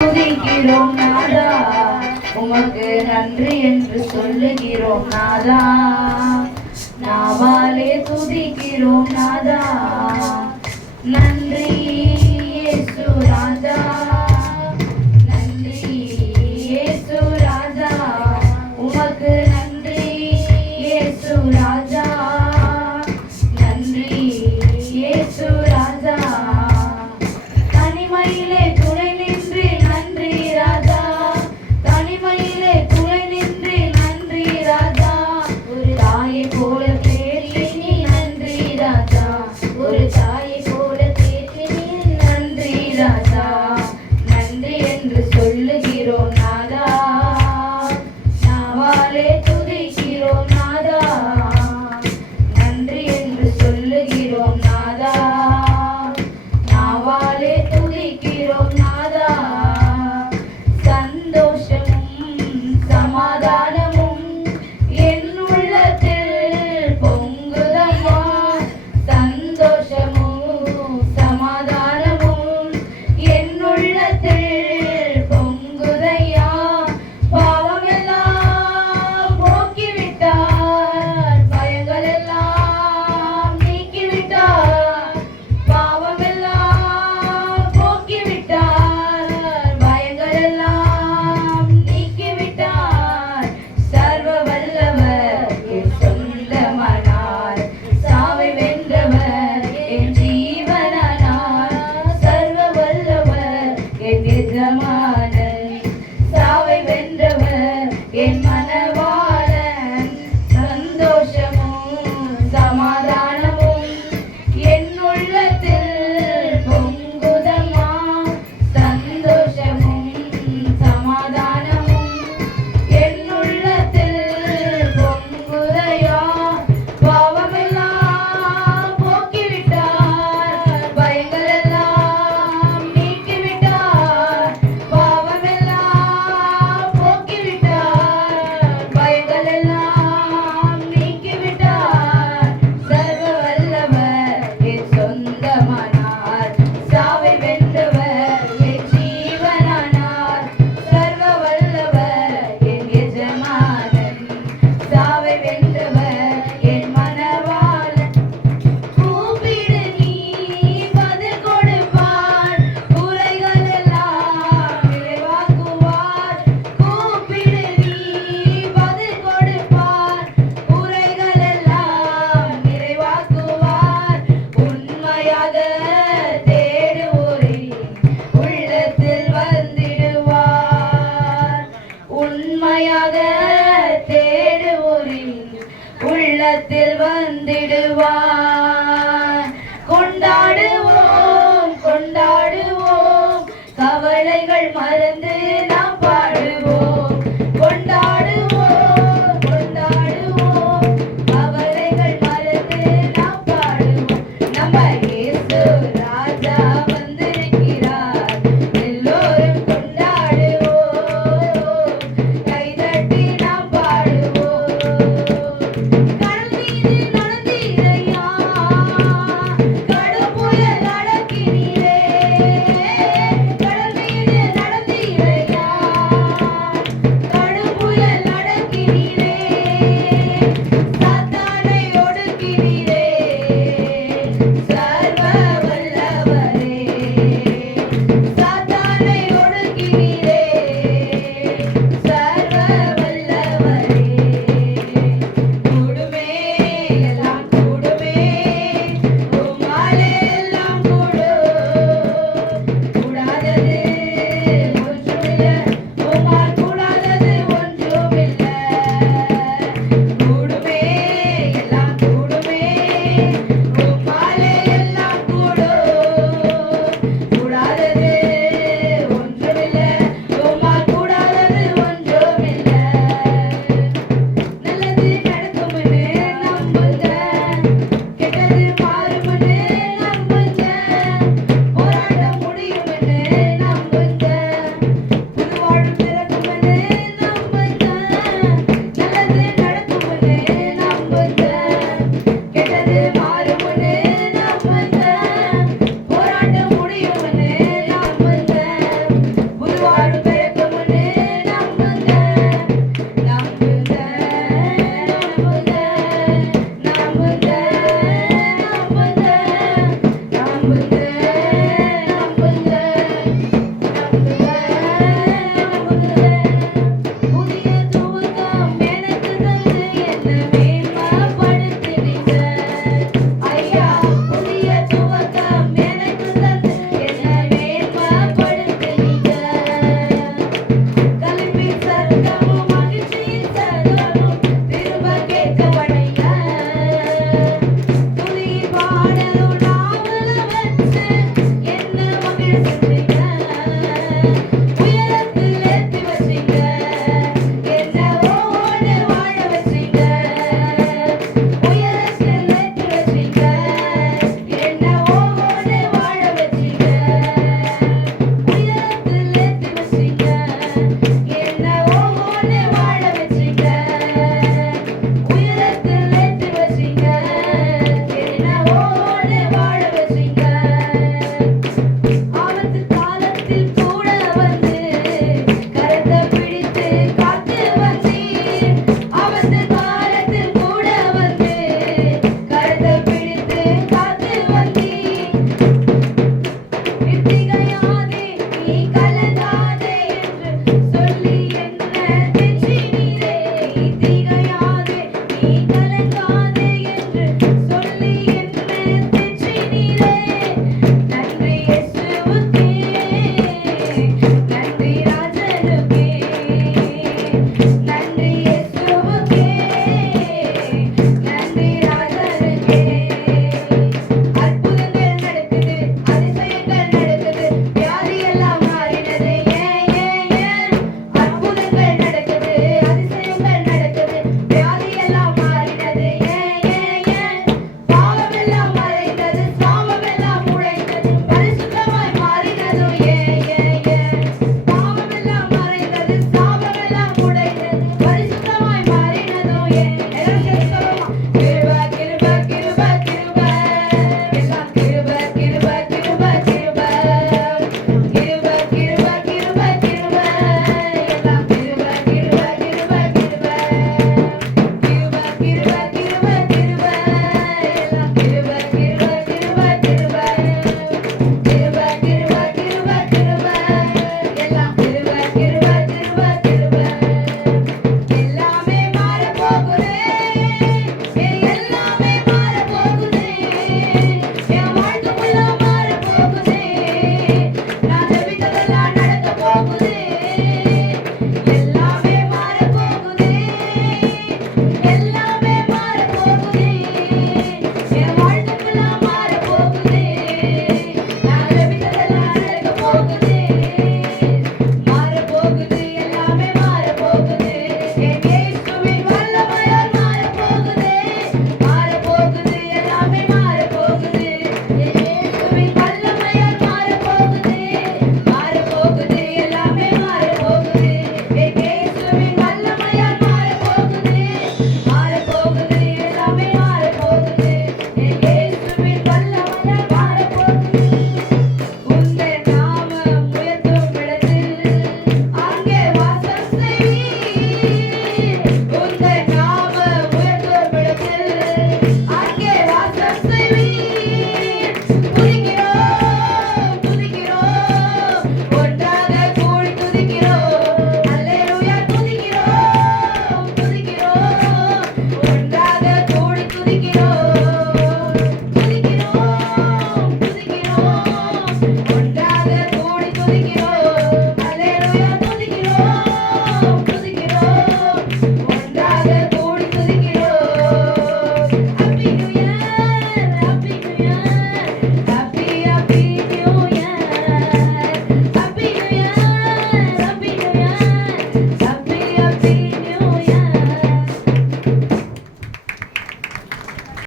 துதிக்கிறோம் நாதா, உமக்கு நன்றி என்று சொல்லுகிறோம் நாதா, நாவாலே துதிக்கிறோம் நாதா. நன்றி இயேசு ராஜா, நன்றி இயேசு ராஜா, உமக்கு நன்றி இயேசு ராஜா, நன்றி இயேசு ராஜா. தனிமையிலே துணை நின்று நன்றி ராஜா, தனிமையிலே துணை நின்று நன்றி ராஜா. ஒரு தாயை போல தேற்றி நீ நன்றி ராஜா, ஒரு தாயை போல தேற்றி நீ நன்றி ராஜா. நன்றி என்று சொல்லுகிறோம் நாதா, நாவாலே துதிக்கிறோம் நாதா. நன்றி என்று சொல்லுகிறோம் நாதா, நாவாலே துதிக்கிறோம் நாதா. சந்தோஷமும் சமாதானமும் என் உள்ளத்தில் பொங்குதம்மா, சந்தோஷமும் சமாதானமும் என் உள்ளத்தில் பொங்குதையா. பாவமெல்லாம் போக்கிவிட்டார், பயங்கள் எல்லாம் நீக்கிவிட்டார், பாவமெல்லாம் போக்கிவிட்டார், பயங்கள் எல்லாம் நீக்கிவிட்டார். சர்வ வல்லவர் என் சொந்தமானார், சாவை வென்றவர் என் ஜீவனானார். சர்வ வல்லவர் என் எஜமானன், சாவை வென்றவர் என் மனவாளன். சந்தோஷமும் சமாதானமும் என் உள்ளத்தில் பொங்குதம்மா, சந்தோஷமும் சமாதானமும் என் உள்ளத்தில் பொங்குதையா. பாவமெல்லாம் போக்கிவிட்டார், பயங்கள் எல்லாம் நீக்கிவிட்டார், பாவமெல்லாம் போக்கிவிட்டார், பயங்கள் எல்லாம் நீக்கிவிட்டார். சர்வ வல்லவர் என் சொந்தமானார், சாவை வென்றவர் என் ஜீவனானார். சர்வ வல்லவர் என் எஜமானன், சாவை வென்றவர் என் மனவாளன். கூப்பிடு நீ பதில் கொடுப்பார், குறைகள் எல்லாம் நிறைவாக்குவார். கூப்பிடு நீ பதில் கொடுப்பார், குறைகள் எல்லாம் நிறைவாக்குவார். உண்மையாக தேடுவோரின் உள்ளத்தில் வந்திடுவார், உண்மையாக தேடுவோரின் உள்ளத்தில் வந்திடுவார். கொண்டாடுவோம் கொண்டாடுவோம், கவலைகள் மறந்து நாம் பாடுவோம். கொண்டாடுவோம் கொண்டாடுவோம், கவலைகள் மறந்து நாம் பாடுவோம். நம்ம இயேசு ராஜா வந்திருக்கிறார், எல்லோரும் கொண்டாடுவோம், கைதட்டி நாம் பாடுவோம். கடல் மீது நடந்தீரையா, கடும் புயல் அடக்கினீரே, கடல் மீது நடந்தீரையா, கலந்தாடுவோம்